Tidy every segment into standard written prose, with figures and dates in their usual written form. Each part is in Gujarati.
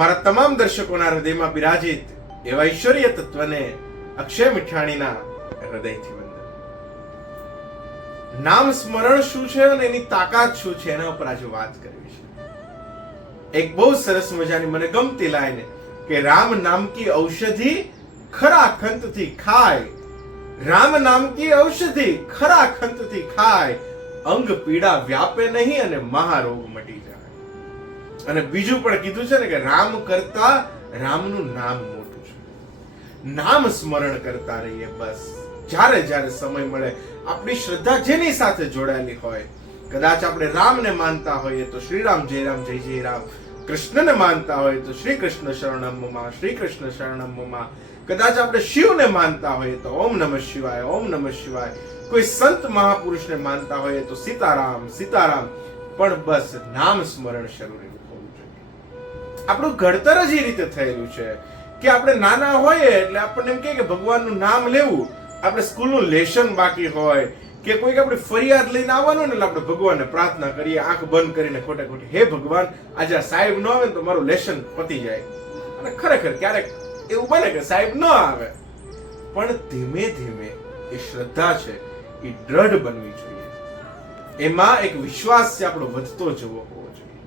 અમારા તમામ દર્શકોના હૃદયમાં બિરાજિત એવા ઈશ્વરીય તત્વને અક્ષય મીઠાણીના હૃદયથી વંદન. નામ સ્મરણ શું છે અને એની તાકાત શું છે એના ઉપર આજે વાત કરવી છે. એક બહુ સરસ મજાની મને ગમતી લાઈન કે રામ નામ કી ઔષધિ ખરા ખંતથી ખાય, રામ નામ કી ઔષધિ ખરા ખંતથી ખાય, અંગ પીડા વ્યાપે નહીં અને મહારોગ મટી જાય. અને બીજું પણ કીધું છે ને કે રામ કરતા રામનું નામ મોટું છે. નામ સ્મરણ કરતા રહીએ બસ. જ્યારે જ્યારે સમય મળે આપણી શ્રદ્ધા જેની સાથે જોડાયેલી હોય, કદાચ આપણે રામને માનતા હોઈએ તો શ્રી રામ જય રામ જય જય રામ, કૃષ્ણને માનતા હોય તો શ્રી કૃષ્ણ શરણમ મમ, શ્રી કૃષ્ણ શરણમ મમ, કદાચ આપણે શિવને માનતા હોઈએ તો ઓમ નમઃ શિવાય, ઓમ નમઃ શિવાય, કોઈ સંત મહાપુરુષને માનતા હોઈએ તો સીતારામ સીતારામ, પણ બસ નામ સ્મરણ શરૂ રહેવું જોઈએ. આપણું ઘડતર જ એ રીતે થયેલું છે કે આપણે નાના હોઈએ એટલે આપણને એમ કે ભગવાનનું નામ લેવું. આપણે સ્કૂલનું લેશન બાકી હોય કે કોઈક આપણે ફરિયાદ લઈને આવવાનું ને એટલે આપણે ભગવાનને પ્રાર્થના કરીએ આંખ બંધ કરીને ખોટે ખોટી, હે ભગવાન આજે આ સાહેબ ન આવે ને તો મારું લેશન પતી જાય. અને ખરેખર ક્યારેક એવું બને કે સાહેબ ન આવે, પણ ધીમે ધીમે એ શ્રદ્ધા છે એ દ્રઢ બનવી જોઈએ. એમાં એક વિશ્વાસ છે આપણો વધતો જવો હોવો જોઈએ,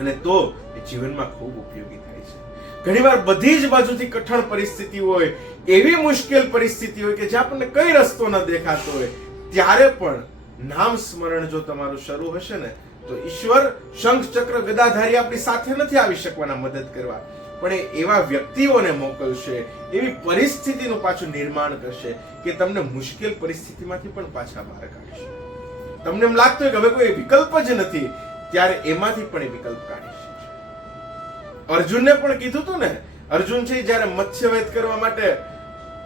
અને તો એ જીવનમાં ખૂબ ઉપયોગી થાય છે. ઘણીવાર બધી જ બાજુથી કઠણ પરિસ્થિતિ હોય, એવી મુશ્કેલ પરિસ્થિતિ હોય કે જ્યાં આપણને કઈ રસ્તો ન દેખાતો હોય, ત્યારે પણ નામ સ્મરણ જો તમારું શરૂ હશે ને તો ઈશ્વર શંખ ચક્ર ગદાધારી આપણી સાથે નથી આવી શકવાના મદદ કરવા, પણ એ એવા વ્યક્તિઓને મોકલશે, એવી પરિસ્થિતિનું પાછું નિર્માણ કરશે કે તમને મુશ્કેલ પરિસ્થિતિમાંથી પણ પાછા બહાર કાઢશે. તમને એમ લાગતું હોય કે હવે કોઈ વિકલ્પ જ નથી, ત્યારે એમાંથી પણ એ વિકલ્પ કાઢી શકશે. અર્જુનને પણ કીધું હતું ને, અર્જુન છે જ્યારે મત્સ્યવેદ કરવા માટે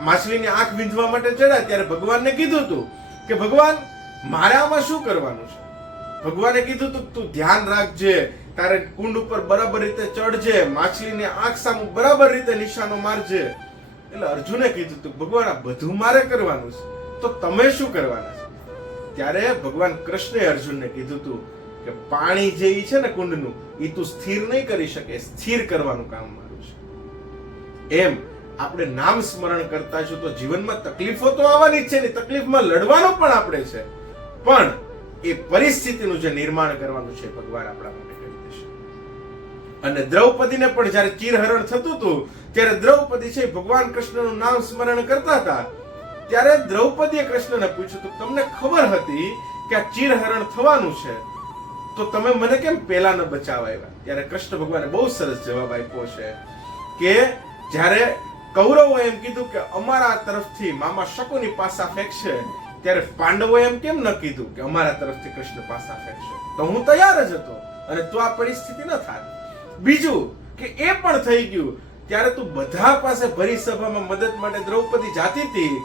માછલીની આંખ વીંધવા માટે ચડ્યા ત્યારે ભગવાનને કીધું હતું કે ભગવાન મારે આમાં શું કરવાનું છે. ભગવાને કીધું હતું તું ધ્યાન રાખજે, તારે કુંડ ઉપર બરાબર રીતે ચડજે, માછલીની આંખ સામે બરાબર રીતે નિશાનો મારજે. એટલે અર્જુને કીધું હતું ભગવાન આ બધું મારે કરવાનું છે, તો તમે શું કરવાના છે. ત્યારે ભગવાન કૃષ્ણે અર્જુનને કીધું હતું કે પાણી જે છે ને કુંડનું, એ તું સ્થિર નહીં કરી શકે, સ્થિર કરવાનું કામ મારું છે. એમ આપણે નામ સ્મરણ કરતા છું તો જીવનમાં તકલીફો તો આવવાની જ છે ને, તકલીફમાં લડવાનું પણ આપણે છે, પણ એ પરિસ્થિતિનું જે નિર્માણ કરવાનું છે ભગવાન આપણા માટે કરી દેશે. અને દ્રૌપદીને પણ જ્યારે ચીરહરણ થતું હતું ત્યારે દ્રૌપદી છે ભગવાન કૃષ્ણનું નામ સ્મરણ કરતા હતા, ત્યારે દ્રૌપદીએ કૃષ્ણને પૂછ્યું તો તમને ખબર હતી કે આ ચીરહરણ થવાનું છે, તો તમે મને કેમ પહેલા ન બચાવ્યા. ત્યારે કૃષ્ણ ભગવાને બહુ સરસ જવાબ આપ્યો છે કે જ્યારે કૌરવો એમ કીધું કે અમારા તરફથી મામા શકુની પાસા ફેંકશે, ત્યારે પાંડવોએ એમ કેમ ન કીધું કે અમારા તરફથી કૃષ્ણ પાસા ફેંકશે, તો હું તૈયાર જ હતો અને તો આ પરિસ્થિતિ ન થાત. બીજું કે એ પણ થઈ ગયું ત્યારે તું બધા પાસે ભરી સભામાં મદદ માટે દ્રૌપદી જાતી હતી,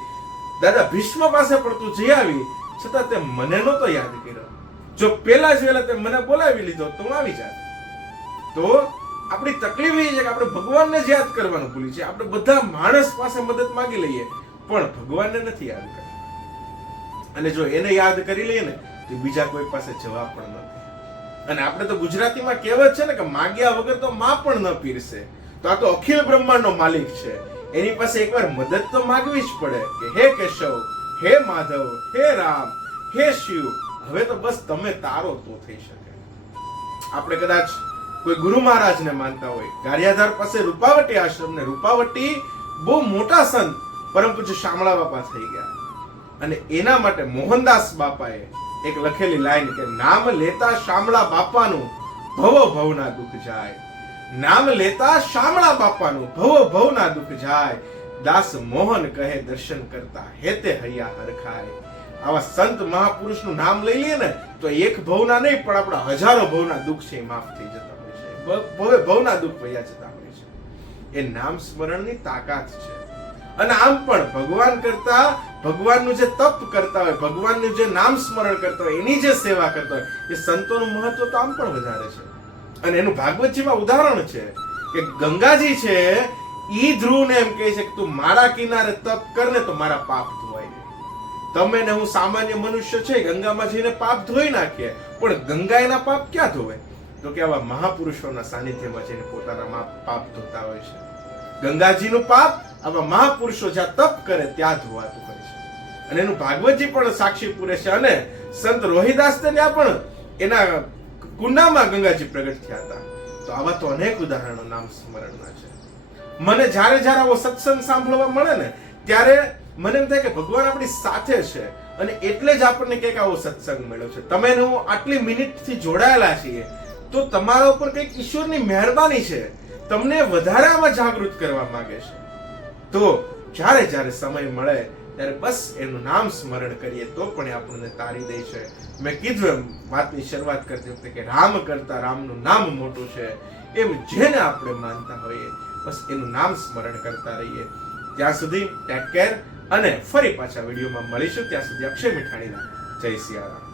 દાદા ભીષ્મ પાસે પણ તું જઈ આવી, છતાં તે મને નહોતો યાદ કર્યો. જો પેલા જ વેલા તે મને બોલાવી લીધો તો હું આવી જાત. તો આપણી તકલીફ એ છે કે આપણે ભગવાનને જ યાદ કરવાનું ભૂલી છે. આપણે બધા માણસ પાસે મદદ માંગી લઈએ પણ ભગવાનને નથી યાદ કરતા, અને જો એને યાદ કરી લઈએ ને તો બીજા કોઈ પાસે જવાબ પણ નથી. અને આપણે તો ગુજરાતીમાં કહેવત છે ને કે માગ્યા વગર તો માં પણ ન પીરસે. તો આ તો અખિલ બ્રહ્માંડનો માલિક છે, એની પાસે એકવાર મદદ તો માંગવી જ પડે કે હે કેશવ, હે માધવ, હે રામ, હે શિવ, હવે તો બસ તમે તારો તો થઈ શકે. આપણે કદાચ કોઈ ગુરુ મહારાજને માનતા હોય, ગારિયાધાર પાસે રૂપાવટી આશ્રમ, ને રૂપાવટી બહુ મોટા સંત પરમ પૂજ્ય શામળા બાપા થઈ ગયા, અને એના માટે મોહનદાસ બાપાએ એક લખેલી લાઈન કે નામ લેતા શામળા બાપાનું ભવ ભવના દુઃખ જાય, નામ લેતા શામળા બાપાનું ભવ ભવના દુઃખ જાય, દાસ મોહન કહે દર્શન કરતા હેતે હૈયા હરખાય. આવા સંત મહાપુરુષનું નામ લઈ લઈએ ને તો એક ભવના નહીં પણ આપણા હજારો ભવના દુઃખ છે એ માફ થઈ જતા હોય છે, ભવે ભવના દુઃખ વયા જતા હોય છે. એ નામ સ્મરણની તાકાત છે. અને આમ પણ ભગવાન કરતા, ભગવાનનું જે તપ કરતા હોય, ભગવાનનું જે નામ સ્મરણ કરતા હોય, એની જે સેવા કરતા હોય, એ સંતોનું મહત્વ તો આમ પણ વધારે છે. અને એનું ભાગવતજીમાં ઉદાહરણ છે કે ગંગાજી છે ઈ ધ્રુવને એમ કહે છે કે તું મારા કિનારે તપ કરને તો મારા પાપ ધોવાય. તમે ને હું સામાન્ય મનુષ્ય છે, ગંગામાં જઈને પાપ ધોઈ નાખીએ, પણ ગંગા એના પાપ ક્યાં ધોવે? તો કે આવા મહાપુરુષોના સાનિધ્યમાં જઈને પોતાના પાપ ધોતા હોય છે. ગંગાજીનું પાપ આવા મહાપુરુષો જ્યાં તપ કરે ત્યાં ધોવાતું હોય છે. અને એનું ભાગવતજી પણ સાક્ષી પૂરે છે. અને સંત રોહિદાસ ત્યાં પણ એના કુંડામાં ગંગાજી પ્રગટ થયા હતા. તો આવા તો અનેક ઉદાહરણો નામ સ્મરણના છે. મને જ્યારે જ્યારે આવો સત્સંગ સાંભળવા મળે ને ત્યારે મને એમ થાય કે ભગવાન આપણી સાથે છે અને એટલે જ આપણને કંઈક આવો સત્સંગ મળ્યો છે. તમે હું આટલી મિનિટથી જોડાયેલા છીએ તો તમારા ઉપર કંઈક ઈશ્વરની મહેરબાની છે, તમને વધારે આમાં જાગૃત કરવા માંગે છે. તો જ્યારે જ્યારે સમય મળે ત્યારે બસ એનું નામ સ્મરણ કરીએ તો પણ એ આપણને તારી દે છે. મેં કીધું એમ વાતની શરૂઆત કરતી વખતે કે રામ કરતા રામનું નામ મોટું છે. એમ જેને આપણે માનતા હોઈએ બસ એનું નામ સ્મરણ કરતા રહીએ. ત્યાં સુધી ટેક કેર અને ફરી પાછા વિડીયોમાં મળીશું. ત્યાં સુધી અક્ષય મીઠાણીના જય સિયારામ.